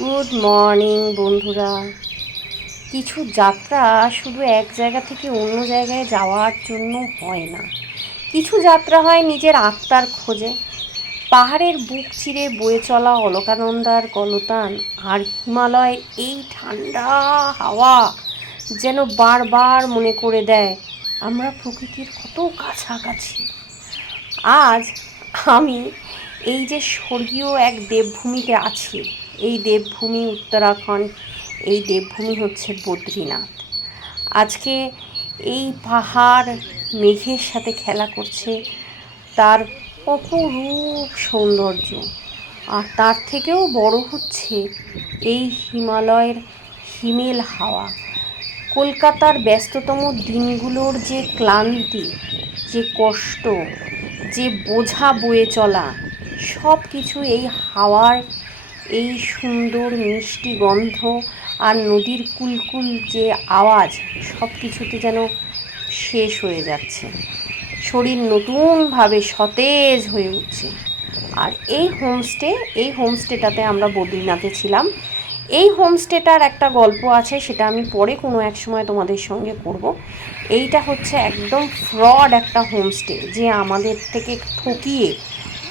Good morning বন্ধুরা। কিছু যাত্রা শুধু এক জায়গা থেকে অন্য জায়গায় যাওয়ার জন্য হয় না, কিছু যাত্রা হয় নিজের আত্মার খোঁজে। পাহাড়ের বুক চিরে বয়ে চলা অলকানন্দার কলতান আর হিমালয়ের এই ঠান্ডা হাওয়া যেন বারবার মনে করে দেয় আমরা প্রকৃতির কত কাছাকাছি। আজ আমি এই যে স্বর্গীয় এক দেবভূমিতে আছি, এই দেবভূমি উত্তরাখণ্ড, এই দেবভূমি হচ্ছে বদ্রীনাথ। আজকে এই পাহাড় মেঘের সাথে খেলা করছে, তার অপরূপ সৌন্দর্য। আর তার থেকেও বড় হচ্ছে এই হিমালয়ের হিমেল হাওয়া। কলকাতার ব্যস্ততম দিনগুলোর যে ক্লান্তি, যে কষ্ট, যে বোঝা বয়ে চলা, সব কিছু এই হাওয়ার এই সুন্দর মিষ্টি গন্ধ আর নদীর কুলকুল যে আওয়াজ, সব কিছুতে যেন শেষ হয়ে যাচ্ছে। শরীর নতুনভাবে সতেজ হয়ে উঠছে। আর এই হোমস্টেটাতে আমরা বদ্রীনাথে ছিলাম। এই হোমস্টেটার একটা গল্প আছে, সেটা আমি পরে কোনো এক সময় তোমাদের সঙ্গে করব। এইটা হচ্ছে একদম ফ্রড একটা হোমস্টে, যে আমাদের থেকে ঠকিয়ে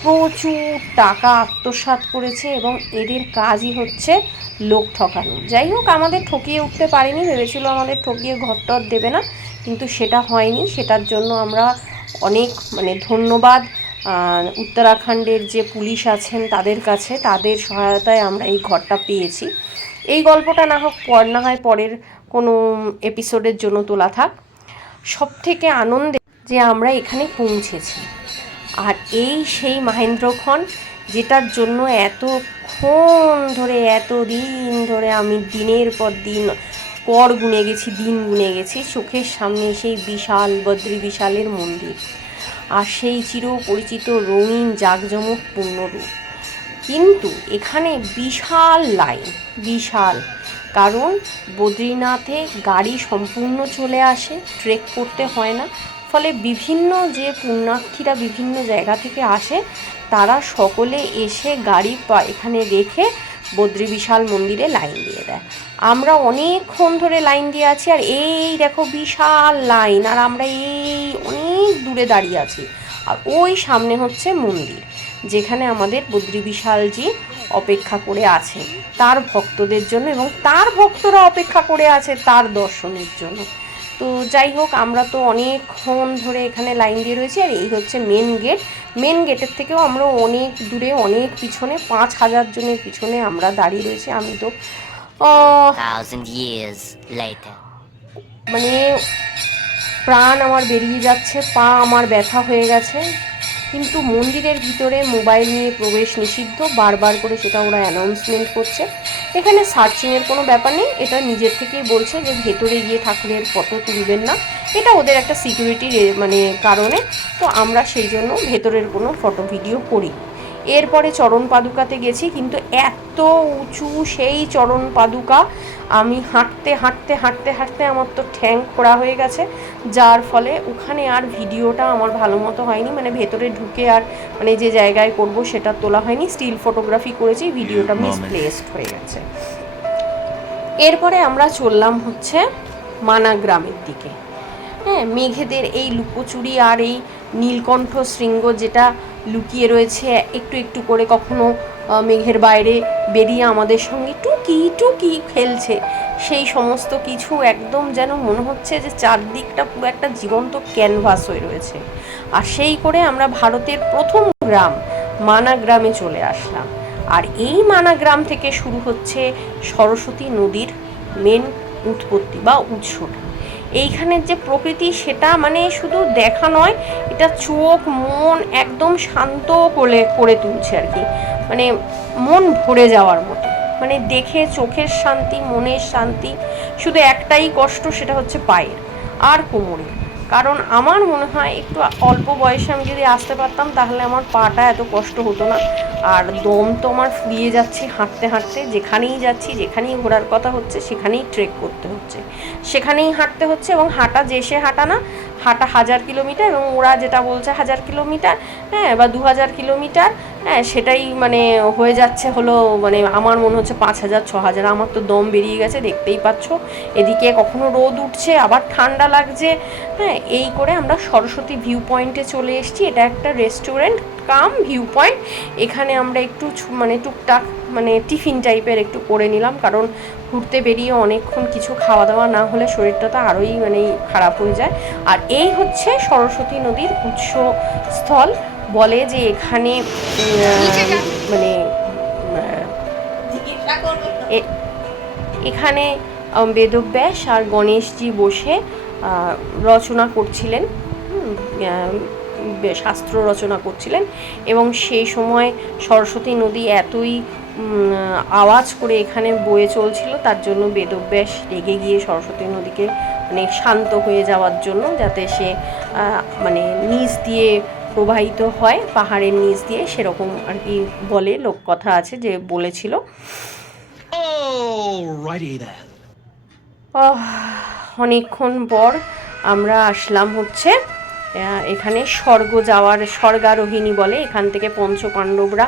প্রচুর টাকা আত্মসাৎ করেছে এবং এদের কাজই হচ্ছে লোক ঠকানো। যাই হোক, আমাদের ঠকিয়ে উঠতে পারেনি, ভেবেছিল আমাদের ঠকিয়ে ঘরটর দেবে না, কিন্তু সেটা হয়নি। সেটার জন্য আমরা অনেক ধন্যবাদ উত্তরাখণ্ডের যে পুলিশ আছেন তাদের কাছে, তাদের সহায়তায় আমরা এই ঘরটা পেয়েছি। এই গল্পটা না হয় পরের কোনো এপিসোডের জন্য তোলা থাক। সব থেকে আনন্দে যে আমরা এখানে পৌঁছেছি। আর এই সেই মহেন্দ্রক্ষণ, যেটার জন্য এতক্ষণ ধরে, এত দিন ধরে আমি দিনের পর দিন কর গুনে গেছি, দিন গুনে গেছি। চোখের সামনে সেই বিশাল বদ্রী বিশালের মন্দির আর সেই চির পরিচিত রঙিন জাঁকজমকপূর্ণ রূপ। কিন্তু এখানে বিশাল লাইন, বিশাল, কারণ বদ্রীনাথে গাড়ি সম্পূর্ণ চলে আসে, ট্রেক করতে হয় না। ফলে বিভিন্ন যে পুণ্যার্থীরা বিভিন্ন জায়গা থেকে আসে, তারা সকলে এসে গাড়ি এখানে রেখে বদ্রী বিশাল মন্দিরে লাইন দিয়ে দেয়। আমরা অনেকক্ষণ ধরে লাইন দিয়ে আছি, আর এই দেখো বিশাল লাইন, আর আমরা এই অনেক দূরে দাঁড়িয়ে আছি। আর ওই সামনে হচ্ছে মন্দির, যেখানে আমাদের বদ্রী বিশালজি অপেক্ষা করে আছে তার ভক্তদের জন্য, এবং তার ভক্তরা অপেক্ষা করে আছে তার দর্শনের জন্য। তো যাই হোক, আমরা তো অনেকক্ষণ ধরে এখানে লাইন দিয়ে রয়েছি। আর এই হচ্ছে মেন গেট। মেন গেটের থেকেও আমরা অনেক দূরে, অনেক পিছনে, 5,000 জনের পিছনে আমরা দাঁড়িয়ে রয়েছি। আমি তো মানে প্রাণ আমার বেরিয়ে যাচ্ছে, পা আমার ব্যথা হয়ে গেছে। কিন্তু মন্দিরের ভিতরে মোবাইল নিয়ে প্রবেশ নিষিদ্ধ, বারবার করে সেটা ওরা অ্যানাউন্সমেন্ট করছে। এখানে সার্চিংয়ের কোনো ব্যাপার নেই, এটা নিজের থেকেই বলছে যে ভেতরে গিয়ে ঠাকুরের ফটো তুলবেন না, এটা ওদের একটা সিকিউরিটির কারণে। তো আমরা সেই জন্য ভেতরের কোনো ফটো ভিডিও করি। এরপরে চরণ পাদুকাতে গেছি, কিন্তু এত উঁচু সেই চরণ পাদুকা, আমি হাঁটতে হাঁটতে হাঁটতে হাঁটতে আমার তো ঠ্যাং খোড়া হয়ে গেছে, যার ফলে ওখানে আর ভিডিওটা আমার ভালো মতো হয়নি। ভেতরে ঢুকে আর যে জায়গায় করব সেটা তোলা হয়নি, স্টিল ফটোগ্রাফি করেছি, ভিডিওটা মিসপ্লেসড হয়ে গেছে। এরপরে আমরা চললাম হচ্ছে মানা গ্রামের দিকে। হ্যাঁ, মেঘেদের এই লুকোচুরি আর এই নীলকণ্ঠ শৃঙ্গ যেটা লুকিয়ে রয়েছে একটু একটু করে, কখনো মেঘের বাইরে বেরিয়ে আমাদের সঙ্গে টুকি টুকি খেলছে, সেই সমস্ত কিছু একদম যেন মনে হচ্ছে যে চারদিকটা পুরো একটা জীবন্ত ক্যানভাস হয়ে রয়েছে। আর সেই করে আমরা ভারতের প্রথম গ্রাম মানা গ্রামে চলে আসলাম। আর এই মানা গ্রাম থেকে শুরু হচ্ছে সরস্বতী নদীর মেন উৎপত্তি বা উৎসটা। এইখানের যে প্রকৃতি, সেটা শুধু দেখা নয়, এটা চোখ মন একদম শান্ত করে তুলছে আর কি, মন ভরে যাওয়ার মতো। দেখে চোখের শান্তি, মনের শান্তি। শুধু একটাই কষ্ট, সেটা হচ্ছে পায়ের আর কোমরের। কারণ আমার মনে হয় একটু অল্প বয়সে আমি যদি আসতে পারতাম, তাহলে আমার পাটা এত কষ্ট হতো না। আর দম তো আমার ফুরিয়ে যাচ্ছে হাঁটতে হাঁটতে, যেখানেই যাচ্ছি, যেখানেই ঘোরার কথা হচ্ছে সেখানেই ট্রেক করতে হচ্ছে, সেখানেই হাঁটতে হচ্ছে। এবং হাঁটা যে সে হাঁটা না, হাঁটা 1000 কিলোমিটার, এবং ওরা যেটা বলছে 1000 কিলোমিটার, হ্যাঁ, বা 2000 কিলোমিটার, হ্যাঁ, সেটাই মানে হয়ে যাচ্ছে হলো, মানে আমার মনে হচ্ছে 5000 6000। আমার তো দম বেরিয়ে গেছে, দেখতেই পাচ্ছ। এদিকে কখনো রোদ উঠছে, আবার ঠান্ডা লাগছে, হ্যাঁ। এই করে আমরা সরস্বতী ভিউ পয়েন্টে চলে এসেছি। এটা একটা রেস্টুরেন্ট কাম ভিউ পয়েন্ট। এখানে আমরা একটু মানে টুকটাক মানে টিফিন টাইপের একটু করে নিলাম, কারণ ঘুরতে বেরিয়ে অনেকক্ষণ কিছু খাওয়া দাওয়া না হলে শরীরটা তো আরোই মানে খারাপ হয়ে যায়। আর এই হচ্ছে সরস্বতী নদীর উৎসস্থল। বলে যে এখানে মানে এখানে বেদব্যাস আর গণেশজি বসে রচনা করছিলেন, শাস্ত্র রচনা করছিলেন, এবং সেই সময় সরস্বতী নদী এতই আওয়াজ করে এখানে বয়ে চলছিল, তার জন্য বেদব্যাস রেগে গিয়ে সরস্বতী নদীকে মানে শান্ত হয়ে যাওয়ার জন্য, যাতে সে মানে নিচ দিয়ে প্রবাহিত হয় পাহাড়ের নিচ দিয়ে, সেরকম আর কি বলে, লোককথা আছে যে বলেছিল। অনেকক্ষণ পর আমরা আসলাম হচ্ছে এখানে স্বর্গারোহিণী বলে। এখান থেকে পঞ্চপাণ্ডবরা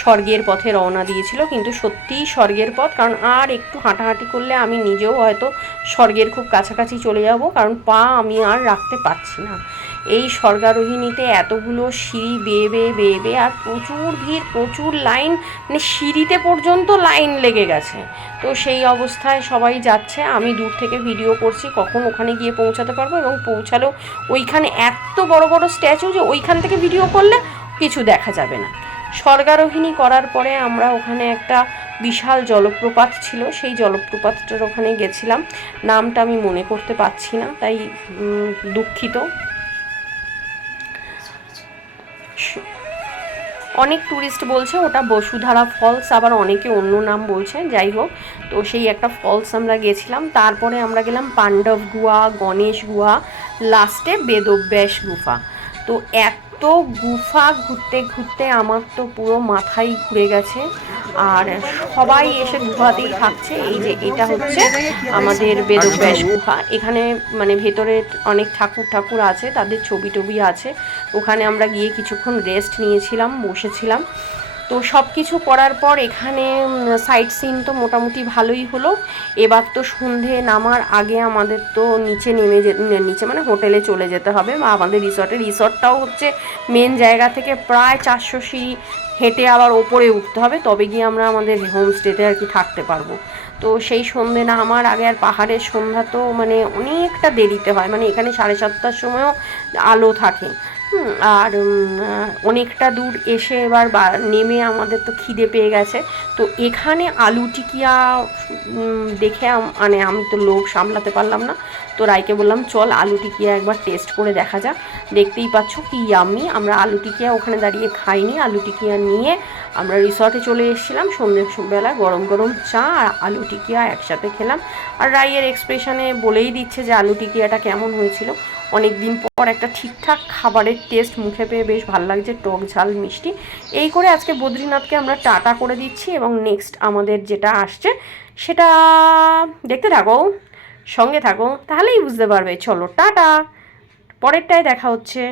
স্বর্গের পথে রওনা দিয়েছিল, কিন্তু সত্যিই স্বর্গের পথ, কারণ আর একটু হাঁটাহাঁটি করলে আমি নিজেও হয়তো স্বর্গের খুব কাছাকাছি চলে যাব, কারণ পা আমি আর রাখতে পারছি না। এই স্বর্গারোহিণীতে এতগুলো সিঁড়ি বেয়ে বেয়ে বেয়ে বেয়ে, আর প্রচুর ভিড়, প্রচুর লাইন, মানে সিঁড়িতে পর্যন্ত লাইন লেগে গেছে। তো সেই অবস্থায় সবাই যাচ্ছে, আমি দূর থেকে ভিডিও করছি, কখন ওখানে গিয়ে পৌঁছাতে পারবো, এবং পৌঁছালেও ওইখানে এত বড় বড় স্ট্যাচু যে ওইখান থেকে ভিডিও করলে কিছু দেখা যাবে না। স্বর্গারোহিণী করার পরে আমরা ওখানে একটা বিশাল জলপ্রপাত ছিল, সেই জলপ্রপাতটার ওখানে গেছিলাম, নামটা আমি মনে করতে পারছি না, তাই দুঃখিত। অনেক ট্যুরিস্ট বলছে ওটা বসুধারা ফলস, আবার অনেকে অন্য নাম বলছে, যাই হোক। তো সেই একটা ফলস আমরা গেছিলাম, তারপরে আমরা গেলাম পাণ্ডব গুহা, গণেশ গুহা, লাস্টে বেদব্যাস গুফা। তো এত গুফা ঘুরতে ঘুরতে আমার তো পুরো মাথাই ঘুরে গেছে, আর সবাই এসে গুহাতেই থাকছে। এই যে এটা হচ্ছে আমাদের বেদব্যাস গুহা, এখানে মানে ভেতরে অনেক ঠাকুর আছে, তাদের ছবি টবি আছে। ওখানে আমরা গিয়ে কিছুক্ষণ রেস্ট নিয়েছিলাম, বসেছিলাম। তো সব কিছু করার পর এখানে সাইট সিন তো মোটামুটি ভালোই হলো। এবার তো সন্ধে নামার আগে আমাদের তো নিচে নিচে মানে হোটেলে চলে যেতে হবে, বা আমাদের রিসর্টটাও হচ্ছে মেন জায়গা থেকে প্রায় 400 সিঁড়ি হেঁটে আবার ওপরে উঠতে হবে, তবে গিয়ে আমরা আমাদের হোমস্টেতে আর কি থাকতে পারবো। তো সেই সন্ধে নামার আগে, আর পাহাড়ের সন্ধ্যা তো মানে অনেকটা দেরিতে হয়, মানে এখানে 7:30টার সময়ও আলো থাকে। আর অনেকটা দূর এসে এবার নেমে আমাদের তো খিদে পেয়ে গেছে। তো এখানে আলু টিকিয়া দেখে মানে আমি তো লোভ সামলাতে পারলাম না, তো রায়কে বললাম চল আলু টিকিয়া একবার টেস্ট করে দেখা যাক। দেখতেই পাচ্ছ কি ইয়াম্মি। আমরা আলু টিকিয়া ওখানে দাঁড়িয়ে খাইনি, আলু টিকিয়া নিয়ে আমরা রিসর্টে চলে এসেছিলাম। সন্ধ্যেবেলা গরম গরম চা আর আলু টিকিয়া একসাথে খেলাম। আর রাইয়ের এক্সপ্রেশনে বলেই দিচ্ছে যে আলু টিকিয়াটা কেমন হয়েছিল। অনেক দিন পর একটা ঠিকঠাক খাবারের টেস্ট মুখে পেয়ে বেশ ভালো লাগছে, টক ঝাল মিষ্টি। এই করে আজকে বদ্রীনাথকে আমরা টাটা করে দিচ্ছি, এবং নেক্সট আমাদের যেটা আসছে সেটা দেখতে থাকো, সঙ্গে থাকো, তাহলেই বুঝতে পারবে। চলো টাটা, পরেরটায় দেখা হচ্ছে।